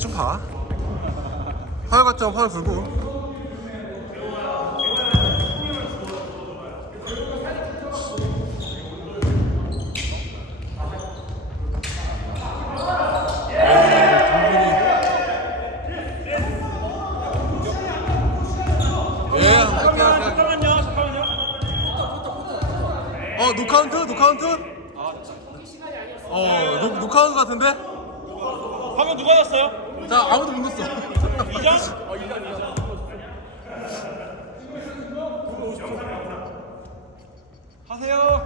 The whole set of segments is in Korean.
대충 봐. 파울 같으면 파울 불고. 어, 노카운트? 노카운트? 어, 노, 노카운트 같은데? 방금 누가 났어요? 자, 아무도 못 넣었어. 이장? 하세요.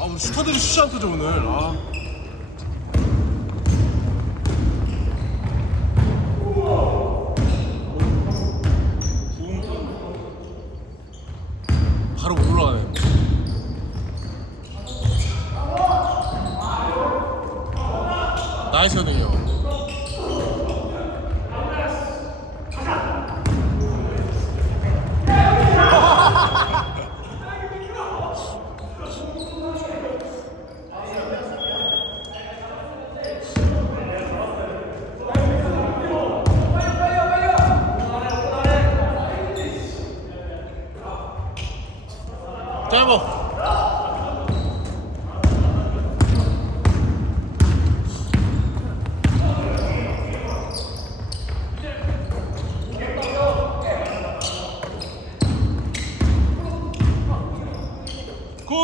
아, 우리 슈터들이 안 터져, 오늘. 아. 바로 못 올라가네. 나이스 거든요 짧아. 구,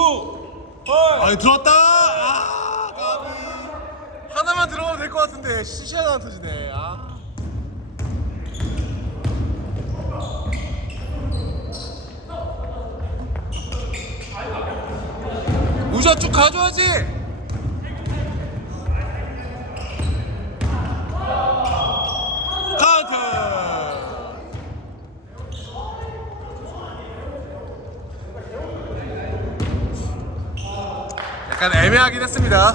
헐. 아니 들어왔다. 아, 까비. 하나만 들어가면 될 것 같은데 시시 하나 안 터지네. 아. 우자 쭉 가줘야지. 카운트. 약간 애매하긴 했습니다.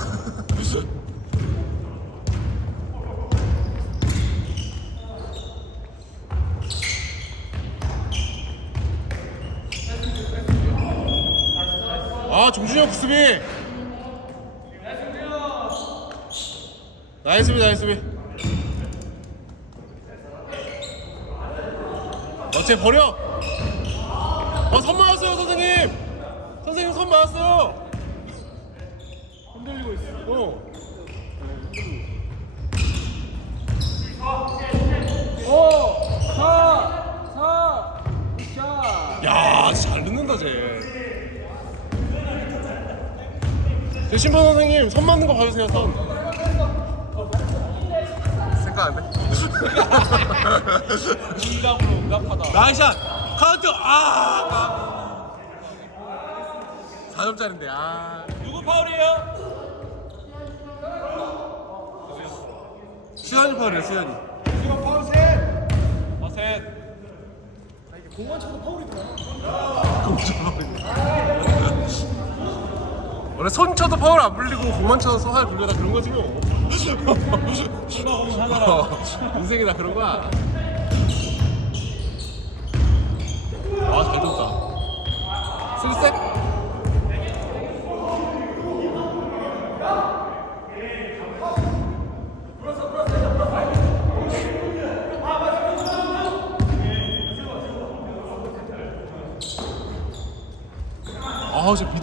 아, 정준혁 수비. 나이스 수비, 나이스 수비. 어째 버려. 어, 선 맞았어요, 선생님. 선생님 선 맞았어요. 흔들리고 있어. 어. 오, 사, 사, 샷. 야, 잘 넣는다 쟤. 제 신분 선생님 선 맞는 거 봐주세요 선. 생각 안 돼. 응답으로 응답하다. 나이샷 카운트 아. 4점짜리인데 아. 누구 파울이에요? 수현이 파울이야 수현이. 아, 셋. 공만 쳐도 파울이더라. 원래 손 쳐도 파울 안 불리고 공만 쳐서 파울 불려 다 그런 거지 뭐. 어, 인생이 다 그런 거야. 아, 잘 줬다. 쓰리셋?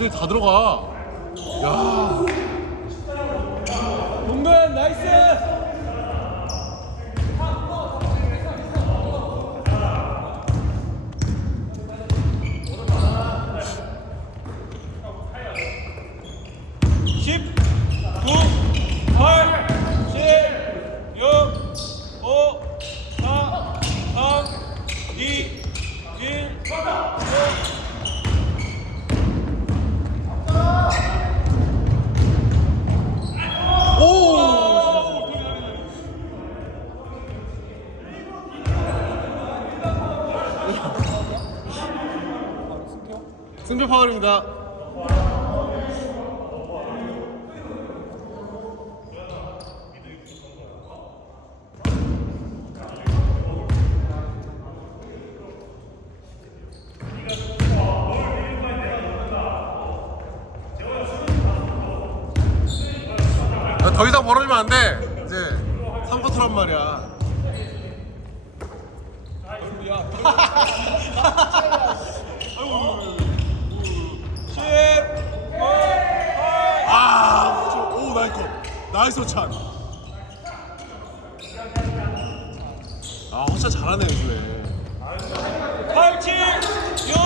비들 다 들어가. 승조 파울입니다. 아, 더 이상 벌어지면 안 돼. 이제 3부터란 말이야. 나이스 찬. 아, 허차 잘하네 요즘에. 8, 7, 6,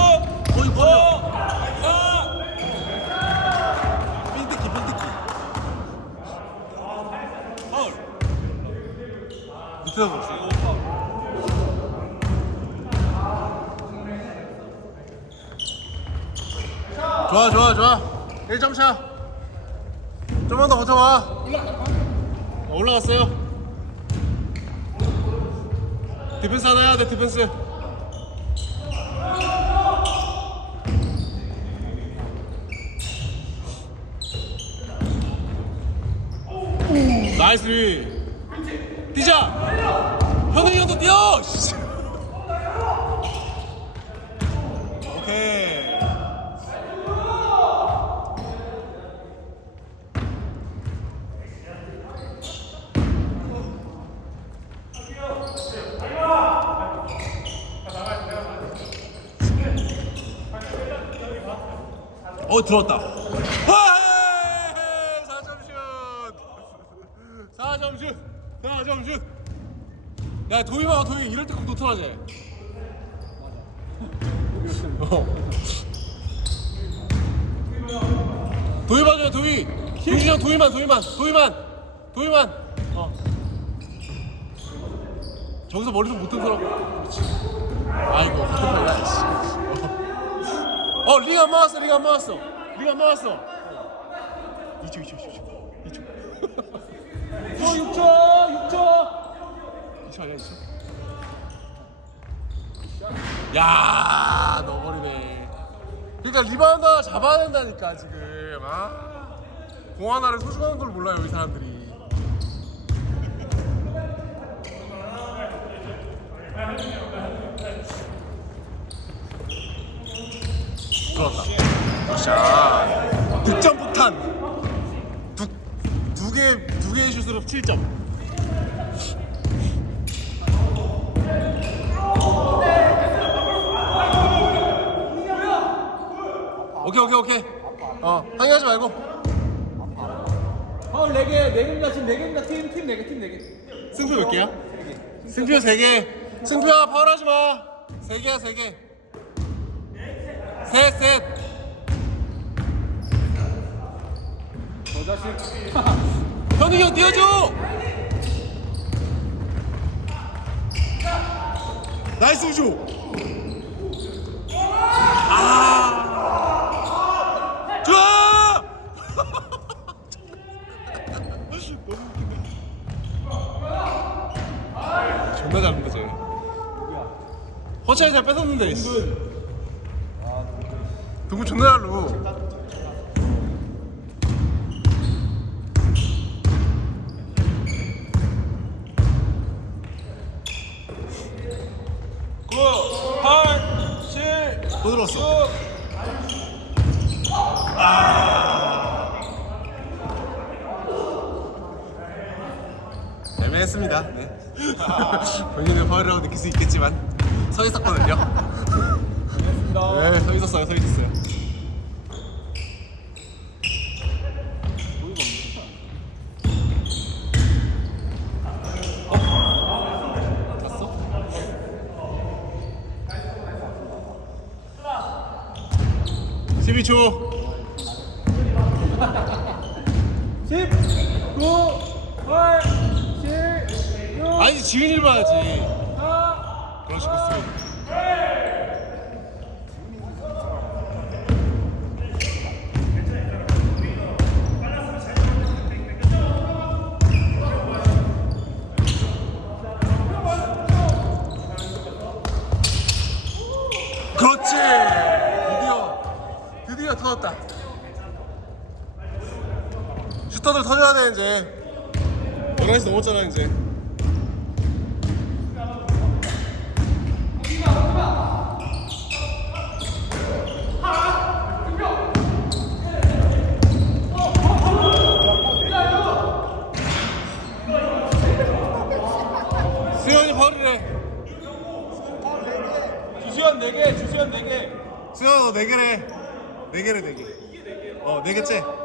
거의 5, 벌려. 4, 빈티키 빈티키. 파울. 밑에서 봤어. 좋아 좋아 좋아 1점 차 좀만 더 버텨봐. 어, 올라갔어요. 디펜스 하나 해야 돼 디펜스. 나이스 리 뛰자. 현웅이 형도 뛰어! 씨. 오케이 어 들어왔다. 와! 4점 슛. 4점 슛. 4점 슛. 야 도희 봐 도희 이럴 때꼭 노트라지. 어. 도희 봐줘요 도희. 김준형 도희만 도희만 도희만 도희만. 어. 저기서 머리서 못 든더라고. 그렇지. 아이고. 씨. 어. 어, 링 안 막았어. 링 안 막았어. 이쪽, 이쪽, 이쪽, 이쪽. 이쪽. 6초 6초 6초 이쪽 이쪽? 야, 넣어버리네. 그러니까 리바운드 잡아야 된다니까 지금. 아, 공 하나를 소중한 걸 몰라요 이 사람들이. 17점. 오케이 오케이 오케이. 어 항의하지 말고. 파울 4개, 4개입니다. 지금 4개입니다. 팀, 팀 4개, 팀 4개. 승표 몇 개야? 승표 3개. 승표야 파울하지 마. 3개야 3개. 셋 셋. 저 자식. 형 뛰어줘. 나이스 우주. 아. 좋아. 존나 잘한다 쟤. 허차에 잘 뺏었는데. 동구 존나 잘넣어. 구, 팔, 칠, 또 들었어. 육. 애매했습니다. 네. 본인은 파울이라고 느낄 수 있겠지만 서 있었거든요. 네, 서 있었어요, 서 있었어요. 1초 10, 9, 8, 7, 6. 아니, 지은이를 봐야지. 슈터들 터져야 돼 이제. 11시 넘었잖아 이제. 수현이 파울이래 주수현 4개 주수현 4개. 수현아 너 4개래 4개래 4개. 4개.